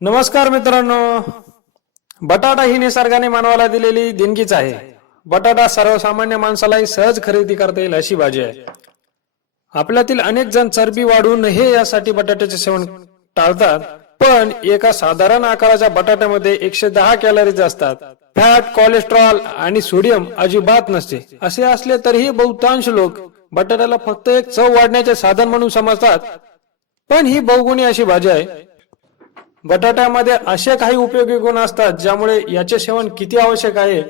नमस्कार मित्रांनो, बटाटा ही निसर्गाने मानवाला दिलेली देणगीच आहे. बटाटा सर्वसामान्य माणसालाही सहज खरेदी करता येईल अशी भाजी आहे. आपल्यातील अनेक जण चरबी वाढू नये यासाठी बटाट्याचे सेवन टाळतात, पण एका साधारण आकाराच्या बटाट्यामध्ये 110 कॅलरीज असतात. फॅट, कोलेस्ट्रॉल आणि सोडियम अजिबात नसते. असे असले तरीही बहुतांश लोक बटाट्याला फक्त एक चव वाढण्याचे साधन म्हणून समजतात, पण ही बहुगुणी अशी भाजी आहे. बटाट्यामध्ये असे काही उपयोगी गुण असतात ज्यामुळे याचे सेवन किती आवश्यक आहे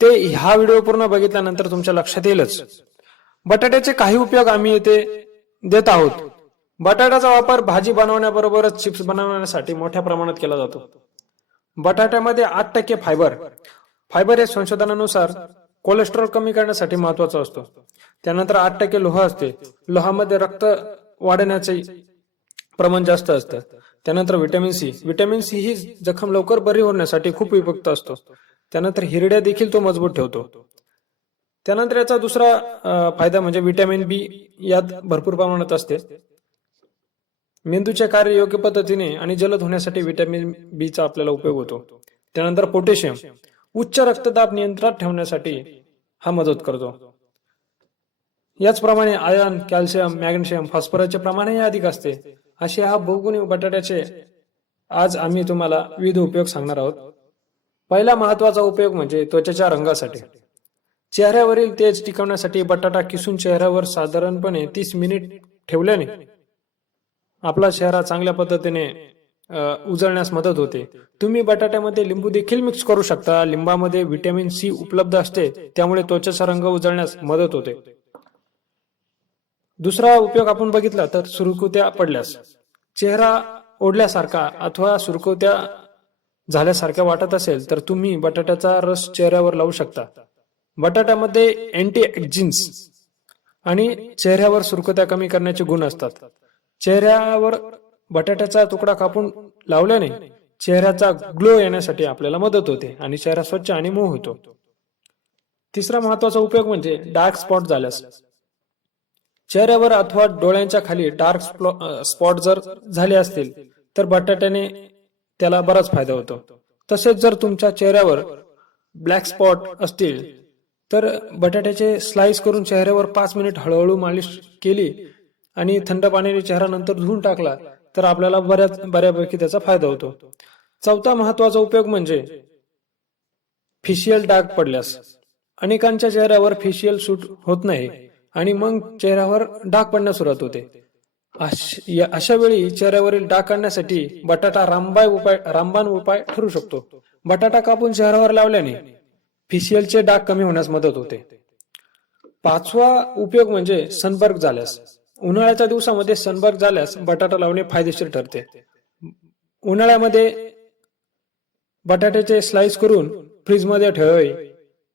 ते हा व्हिडिओ पूर्ण बघितल्यानंतर तुमच्या लक्षात येईलच. बटाट्याचे काही उपयोग आम्ही येथे देत आहोत. बटाट्याचा वापर भाजी बनवण्याबरोबरच चिप्स बनवण्यासाठी मोठ्या प्रमाणात केला जातो. बटाट्यामध्ये 8% फायबर हे संशोधनानुसार कोलेस्ट्रॉल कमी करण्यासाठी महत्वाचा असतो. त्यानंतर 8% लोह असते. लोहामध्ये रक्त वाढण्याचे प्रमाण जास्त असतं. त्यानंतर व्हिटॅमिन सी ही जखम लवकर बरी होण्यासाठी खूप उपयुक्त असतो. त्यानंतर हिरड्या देखील तो मजबूत ठेवतो. त्यानंतर याचा दुसरा फायदा म्हणजे व्हिटॅमिन बी यात भरपूर प्रमाणात असते. मेंदूचे कार्य योग्य पद्धतीने आणि जलद होण्यासाठी व्हिटॅमिन बी चा आपल्याला उपयोग होतो. त्यानंतर पोटॅशियम उच्च रक्तदाब नियंत्रणात ठेवण्यासाठी हा मदत करतो. याचप्रमाणे आयर्न, कॅल्शियम, मॅग्नेशियम, फॉस्फरसचे प्रमाणही अधिक असते. असे हा बहुगुणी बटाट्याचे आज आम्ही तुम्हाला विविध उपयोग सांगणार आहोत. पहिला महत्वाचा उपयोग म्हणजे त्वचेच्या रंगासाठी. चेहऱ्यावरील तेज टिकवण्यासाठी बटाटा किसून चेहऱ्यावर साधारणपणे 30 मिनिट ठेवल्याने आपला चेहरा चांगल्या पद्धतीने उजळण्यास मदत होते. तुम्ही बटाट्यामध्ये लिंबू देखील मिक्स करू शकता. लिंबामध्ये व्हिटॅमिन सी उपलब्ध असते, त्यामुळे त्वचेचा रंग उजळण्यास मदत होते. दुसरा उपयोग आपण बघितला तर सुरकुत्या पडल्यास, चेहरा ओढल्यासारखा अथवा सुरकुत्या झाल्यासारख्या वाटत असेल तर तुम्ही बटाट्याचा रस चेहऱ्यावर लावू शकता. बटाट्यामध्ये अँटी ऑक्सिडंट्स आणि चेहऱ्यावर सुरकुत्या कमी करण्याचे गुण असतात. चेहऱ्यावर बटाट्याचा तुकडा कापून लावल्याने चेहऱ्याचा ग्लो येण्यासाठी आपल्याला मदत होते आणि चेहरा स्वच्छ आणि मऊ होतो. तिसरा महत्वाचा उपयोग म्हणजे डार्क स्पॉट झाल्यास, चेहऱ्यावर अथवा डोळ्यांच्या खाली डार्क स्पॉट जर झाले असतील तर बटाट्याने त्याला बराच फायदा होतो. तसेच जर तुमच्या चेहऱ्यावर ब्लॅक स्पॉट असतील तर बटाट्याचे स्लाइस करून चेहऱ्यावर 5 मिनिट हळूहळू मालिश केली आणि थंड पाण्याने चेहरा नंतर धुवून टाकला तर आपल्याला बऱ्यापैकी त्याचा फायदा होतो. चौथा महत्वाचा उपयोग म्हणजे फेशियल डाग पडल्यास, अनेकांच्या चेहऱ्यावर फेशियल सूट होत नाही आणि मग चेहऱ्यावर डाग पडण्यास सुरुवात होते. अशा वेळी चेहऱ्यावरील डाग काढण्यासाठी बटाटा रामबाण उपाय ठरू शकतो. बटाटा कापून चेहऱ्यावर लावल्याने फेशियलचे डाग कमी होण्यास मदत होते. पाचवा उपयोग म्हणजे सनबर्न झाल्यास, उन्हाळ्याच्या दिवसामध्ये सनबर्न झाल्यास बटाटा लावणे फायदेशीर ठरते. उन्हाळ्यामध्ये बटाट्याचे स्लाइस करून फ्रीजमध्ये ठेवावे.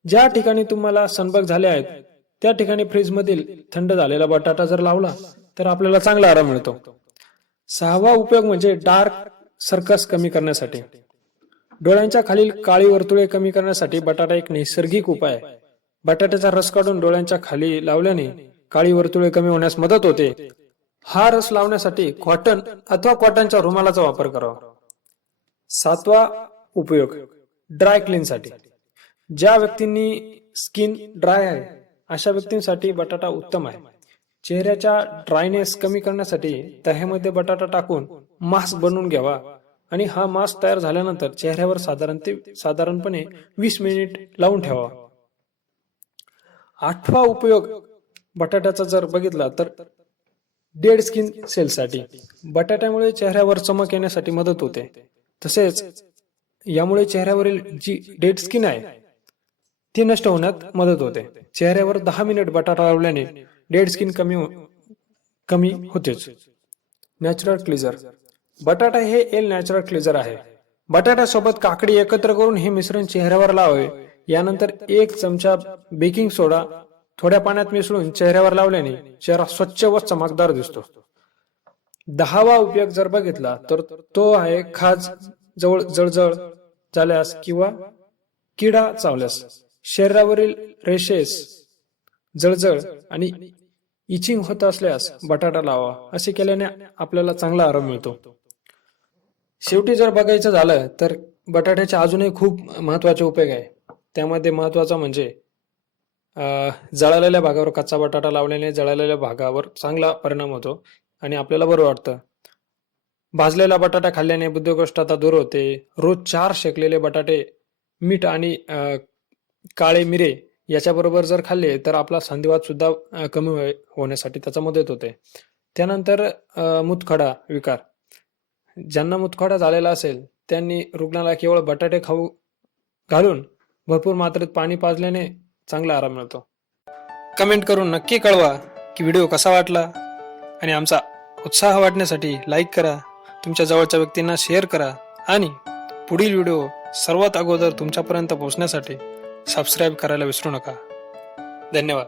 ज्या ठिकाणी तुम्हाला सनबर्न झाले आहेत त्या ठिकाणी फ्रीज मधील थंड झालेला बटाटा जर लावला तर आपल्याला चांगला आराम मिळतो. सहावा उपयोग म्हणजे डार्क सर्कस कमी करण्यासाठी. डोळ्यांच्या खालील काळी वर्तुळे कमी करण्यासाठी बटाटा एक नैसर्गिक उपाय आहे. बटाट्याचा रस काढून डोळ्यांच्या खाली लावल्याने काळी वर्तुळे कमी होण्यास मदत होते. हा रस लावण्यासाठी कॉटन अथवा कॉटनच्या रुमालाचा वापर करावा. सातवा उपयोग ड्राय क्लीन साठी. ज्या व्यक्तींनी स्किन ड्राय आहे अशा व्यक्तींसाठी बटाटा उत्तम आहे. चेहऱ्याच्या ड्रायनेस कमी करण्यासाठी दह्यामध्ये बटाटा टाकून मास्क बनवून घ्यावा आणि हा मास्क तयार झाल्यानंतर चेहऱ्यावर साधारणपणे 20 मिनिट लावून ठेवावा. आठवा उपयोग बटाट्याचा जर बघितला तर डेड स्किन सेलसाठी. बटाट्यामुळे चेहऱ्यावर चमक येण्यासाठी मदत होते. तसेच यामुळे चेहऱ्यावरील जी डेड स्किन आहे ती नष्ट होण्यात मदत होते. चेहऱ्यावर 10 मिनिट बटाटा लावल्याने डेड स्किन कमी होतेच. नॅचरल क्लिजर. बटाटा हे नॅचरल क्लिजर आहे. बटाट्यासोबत काकडी एकत्र करून हे मिश्रण चेहऱ्यावर लावावे. यानंतर 1 चमचा बेकिंग सोडा थोड्या पाण्यात मिसळून चेहऱ्यावर लावल्याने चेहरा स्वच्छ व चमकदार दिसतो. 10वा उपयोग जर बघितला तर तो आहे खाज, जळजळ झाल्यास किंवा किडा चावल्यास, शरीरावरील रेशेस, जळजळ आणि इचिंग होत असल्यास बटाटा लावा. असे केल्याने आपल्याला चांगला आराम मिळतो. शेवटी जर बघायचं झालं तर बटाट्याचे अजूनही खूप महत्त्वाचे उपयोग आहे. त्यामध्ये महत्त्वाचा म्हणजे जळालेल्या भागावर कच्चा बटाटा लावल्याने जळालेल्या भागावर चांगला परिणाम होतो आणि आपल्याला बरं वाटतं. भाजलेला बटाटा खाल्ल्याने बद्धकोष्ठता दूर होते. रोज 4 शेकलेले बटाटे, मीठ आणि काळे मिरे याच्याबरोबर जर खाल्ले तर आपला संधिवात सुद्धा कमी होण्यासाठी त्याचा मदत होते. त्यानंतर मूतखडा विकार. ज्यांना मूतखडा झालेला असेल त्यांनी रुग्णाला केवळ बटाटे खाऊ घालून भरपूर मात्रेत पाणी पाजल्याने चांगला आराम मिळतो. कमेंट करून नक्की कळवा की व्हिडिओ कसा वाटला आणि आमचा उत्साह वाढण्यासाठी लाईक करा, तुमच्या जवळच्या व्यक्तींना शेअर करा आणि पुढील व्हिडिओ सर्वात अगोदर तुमच्यापर्यंत पोहोचण्यासाठी सबस्क्राईब करायला विसरू नका. धन्यवाद.